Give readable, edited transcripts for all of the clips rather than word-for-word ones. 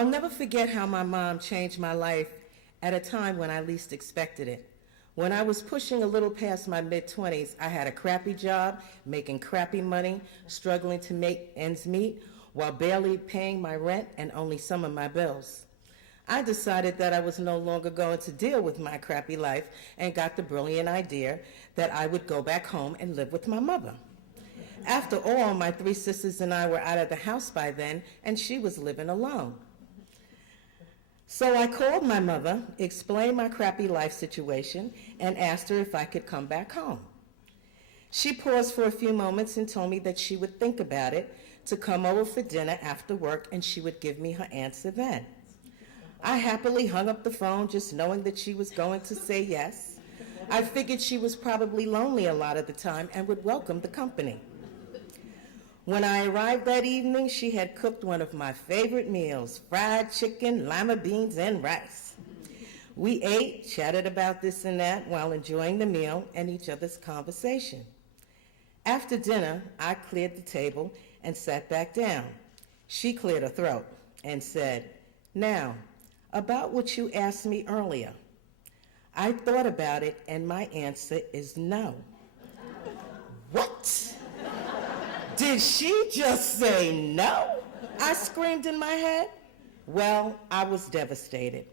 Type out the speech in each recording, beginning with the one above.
I'll never forget how my mom changed my life at a time when I least expected it. When I was pushing a little past my mid-20s, I had a crappy job, making crappy money, struggling to make ends meet, while barely paying my rent and only some of my bills. I decided that I was no longer going to deal with my crappy life and got the brilliant idea that I would go back home and live with my mother. After all, my 3 sisters and I were out of the house by then, and she was living alone. So I called my mother, explained my crappy life situation, and asked her if I could come back home. She paused for a few moments and told me that she would think about it, to come over for dinner after work, and she would give me her answer then. I happily hung up the phone, just knowing that she was going to say yes. I figured she was probably lonely a lot of the time and would welcome the company. When I arrived that evening, she had cooked one of my favorite meals, fried chicken, lima beans, and rice. We ate, chatted about this and that while enjoying the meal and each other's conversation. After dinner, I cleared the table and sat back down. She cleared her throat and said, "Now, about what you asked me earlier." I thought about it, and my answer is no. What? Did she just say no? I screamed in my head. Well, I was devastated.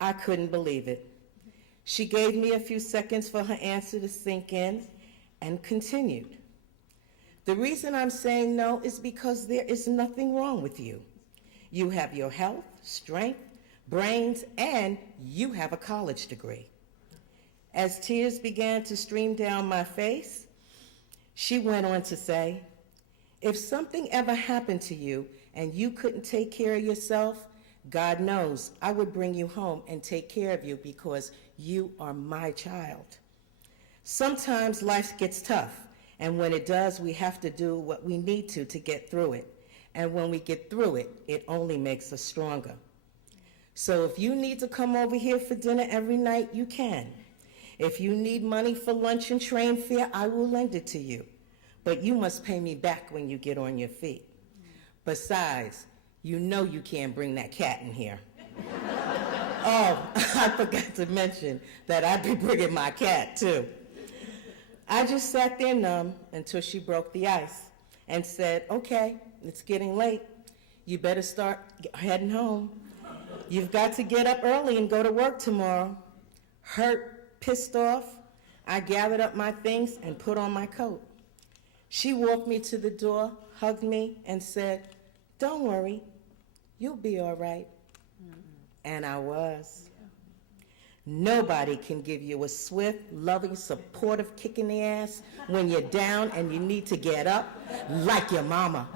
I couldn't believe it. She gave me a few seconds for her answer to sink in and continued. "The reason I'm saying no is because there is nothing wrong with you. You have your health, strength, brains, and you have a college degree." As tears began to stream down my face, she went on to say, "If something ever happened to you and you couldn't take care of yourself, God knows I would bring you home and take care of you because you are my child. Sometimes life gets tough, and when it does, we have to do what we need to get through it. And when we get through it, it only makes us stronger. So if you need to come over here for dinner every night, you can. If you need money for lunch and train fare, I will lend it to you. But you must pay me back when you get on your feet. Besides, you know you can't bring that cat in here." Oh, I forgot to mention that I'd be bringing my cat too. I just sat there numb until she broke the ice and said, "Okay, it's getting late. You better start heading home. You've got to get up early and go to work tomorrow." Hurt, pissed off, I gathered up my things and put on my coat. She walked me to the door, hugged me, and said, "Don't worry, you'll be all right." And I was. Nobody can give you a swift, loving, supportive kick in the ass when you're down and you need to get up like your mama.